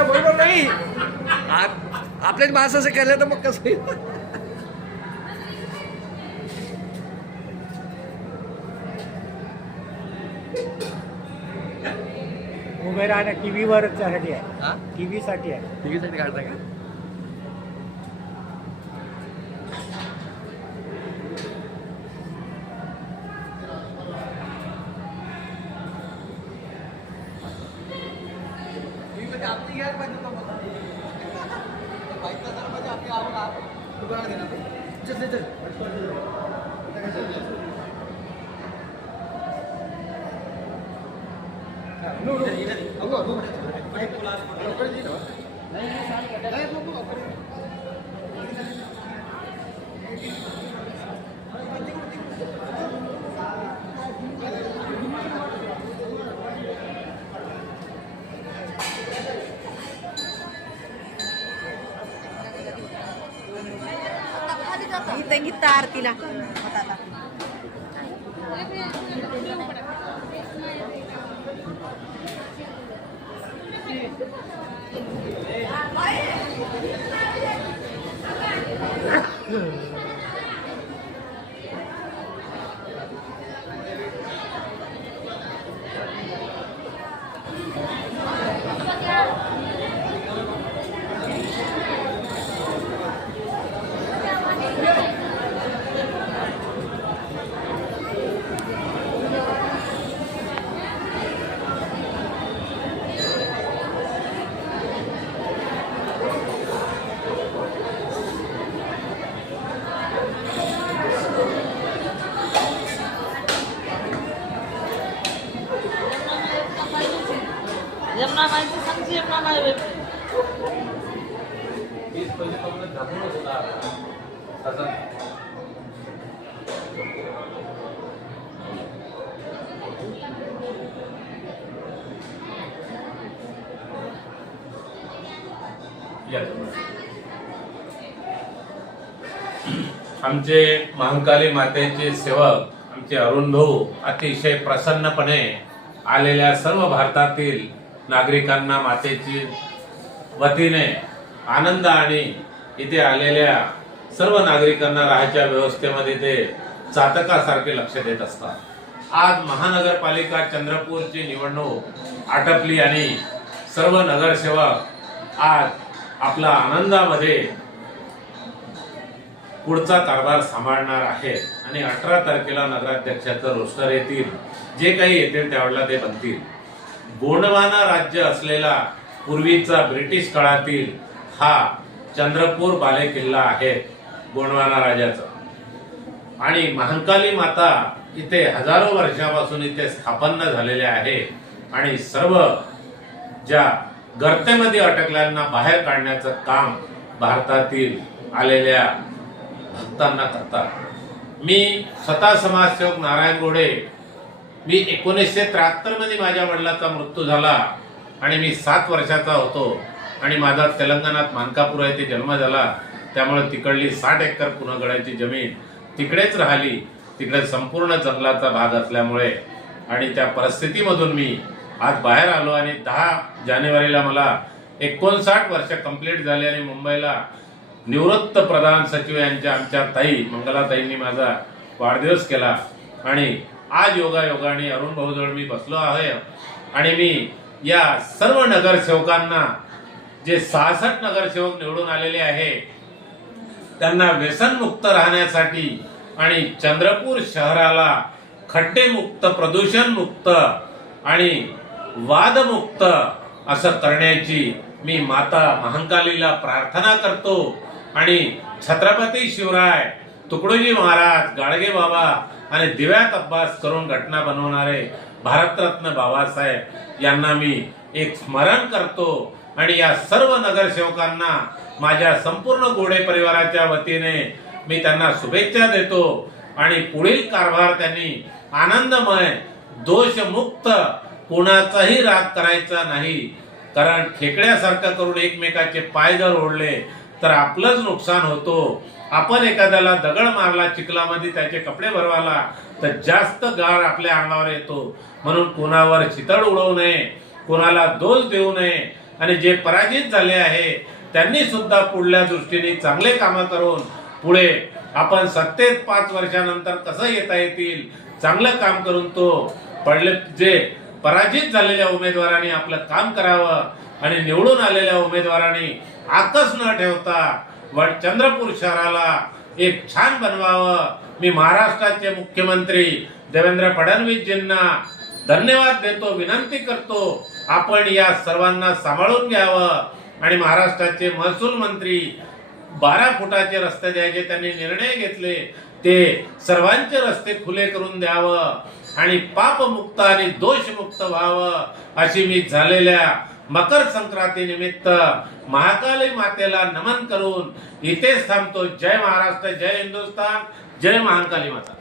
बरोबर नाही. आपल्याच माणसाचं केलं तर मग कसं उभे राहणं टीव्हीवर साठी आहे, टीव्ही साठी आहे. टीव्हीसाठी काढता का? आपली घ्यायला पाहिजे होतं मला. बाईकला जरा पाहिजे आपली आवड दुकानात घेणार. चल चल गीत आरतीला यमुना माहिती सांगते यमुना माहिती आमचे महाकाली मातेचे सेवक आमचे अरुण भाऊ अतिशय प्रसन्नपणे आलेल्या सर्व भारतातील नागरिकांना मातेची वतीने आनंद आणि इथे आलेल्या सर्व नागरिकांना राहायच्या व्यवस्थेमध्ये ते चातकासारखे लक्ष देत असतात. आज महानगरपालिका चंद्रपूरची निवडणूक आटपली आणि सर्व नगरसेवक आज आपला आनंदामध्ये पुढचा कारभार सांभाळणार आहेत आणि 18 तारखेला नगराध्यक्षाचं रोस्टर येतील. जे काही येतील त्यावेळेला ते बनतील. गोंडवाना राज्य असलेला पूर्वीचा ब्रिटिश काळातील हा चंद्रपूर बालेकिल्ला आहे गोंडवाना राजाचा. आणि महाकाली माता इथे हजारो वर्षापासून इथे स्थापन्न झालेले आहे आणि सर्व ज्या गर्तेमध्ये अटकल्यांना बाहेर काढण्याचं काम भारतातील आलेल्या भक्तांना करतात. मी स्वतः समाजसेवक नारायण गोडे. मी 1973 मध्ये माझ्या वडिलांचा मृत्यू झाला आणि मी 7 वर्षाचा होतो आणि माझा तेलंगणात मानकापूर येथे जन्म झाला. त्यामुळे तिकडली 60 एकर पुनगडाची जमीन तिकडेच राहिली. तिकडे संपूर्ण जंगलाचा भाग असल्यामुळे आणि त्या परिस्थितीमधून मी आज बाहेर आलो आणि 10 जानेवारीला मला 59 वर्ष कंप्लीट झाली आणि मुंबईला निवृत्त प्रधान सचिव यांच्या आमच्या ताई मंगलाताईंनी माझा वाढदिवस केला आणि आज योगायोगाने अरुण भाऊजवळ मी बसलो आहे आणि मी या सर्व नगरसेवकांना जे 66 नगरसेवक निवडून आलेले आहे त्यांना व्यसनमुक्त राहण्यासाठी आणि चंद्रपूर शहराला खड्डेमुक्त, प्रदूषणमुक्त आणि वादमुक्त असं करण्याची मी माता महाकालीला प्रार्थना करतो. आणि छत्रपती शिवराय, तुकडोजी महाराज, गाडगे बाबा आणि दिव्यात अभ्यास करून घटना बनवणारे भारतरत्न बाबासाहेब यांना मी एक स्मरण करतो आणि या सर्व नगरसेवकांना माझ्या संपूर्ण गोडे परिवाराच्या वतीने मी त्यांना शुभेच्छा देतो आणि पुढील कारभार त्यांनी आनंदमय, दोषमुक्त, कोणाचाही राग करायचा नाही. कारण खेकड्यासारखं करून एकमेकाचे पाय जर ओढले तर आपलंच नुकसान होतो. आपण एखाद्याला दगड मारला चिखलामध्ये त्याचे कपडे भरवाला तर जास्त गाळ आपल्या अंगावर येतो. म्हणून कोणावर चितळ उडवू नये, कोणाला दोष देऊ नये आणि जे पराजित झाले आहे त्यांनी सुद्धा पुढल्या दृष्टीने चांगले कामं करून पुढे आपण सत्तेत 5 वर्षानंतर कसं येता येतील चांगलं काम करून तो जे पराजित झालेल्या उमेदवारांनी आपलं काम करावं आणि निवडून आलेल्या उमेदवारांनी आकस न ठेवता चंद्रपूर शहराला एक छान बनवावं. मी महाराष्ट्राचे मुख्यमंत्री देवेंद्र फडणवीसजींना धन्यवाद देतो, विनंती करतो आपण या सर्वांना सांभाळून घ्यावं आणि महाराष्ट्राचे महसूल मंत्री 12 फुटाचे रस्ते द्यायचे त्यांनी निर्णय घेतले ते सर्वांचे रस्ते खुले करून द्यावं आणि पापमुक्त आणि दोषमुक्त व्हावं अशी मी झालेल्या मकर संक्रांती निमित्त महाकाली मातेला नमन करून इथेच थांबतो. जय महाराष्ट्र, जय हिंदुस्थान, जय महाकाली माता.